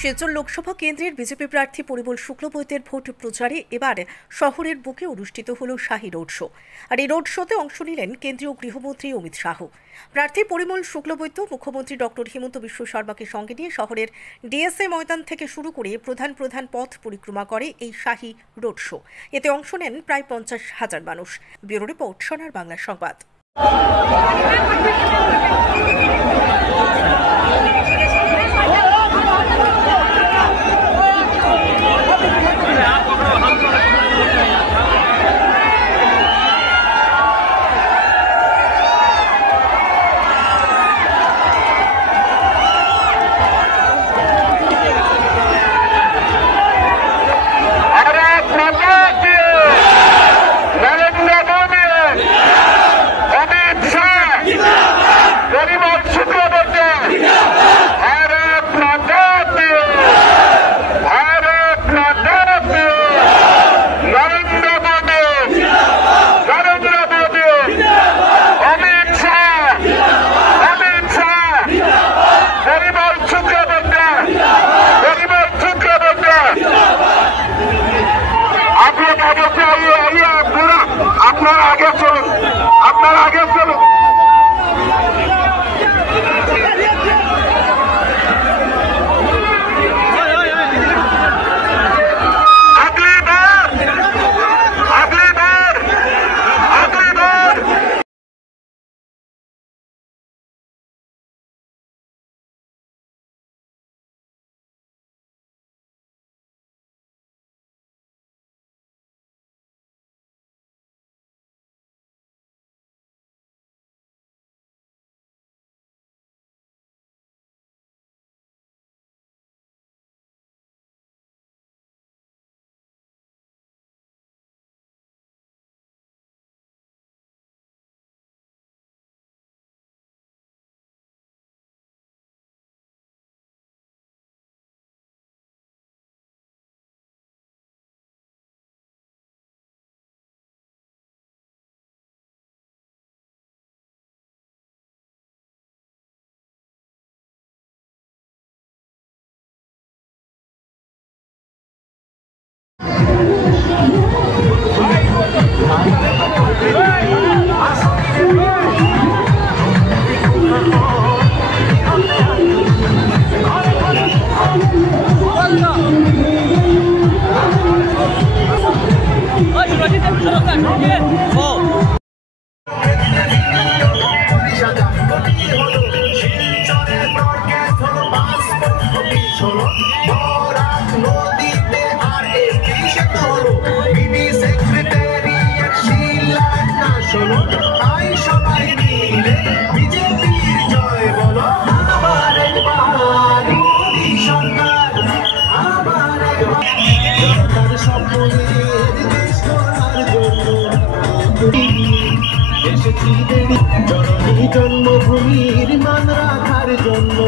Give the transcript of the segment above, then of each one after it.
শিলচর লোকসভা কেন্দ্রের বিজেপি প্রার্থী পরিমল শুক্লবৈদ্যের ভোট প্রচারে এবার শহরের বুকে অনুষ্ঠিত হল শাহী রোড শো। আর এই রোড শোতে অংশ নিলেন কেন্দ্রীয় গৃহমন্ত্রী অমিত শাহ। প্রার্থী পরিমল শুক্লবৈদ্য মুখ্যমন্ত্রী ডক্টর হিমন্ত বিশ্ব শর্মাকে সঙ্গে নিয়ে শহরের ডিএসএ ময়দান থেকে শুরু করে প্রধান প্রধান পথ পরিক্রমা করে এই শাহী রোড শো। এতে অংশ নেন প্রায় 50,000 মানুষ। ব্যুরো রিপোর্ট, সোনার বাংলা সংবাদ। আপনারা আগে চলুন। জন্মভূমির মান রাখার জন্য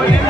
Thank you.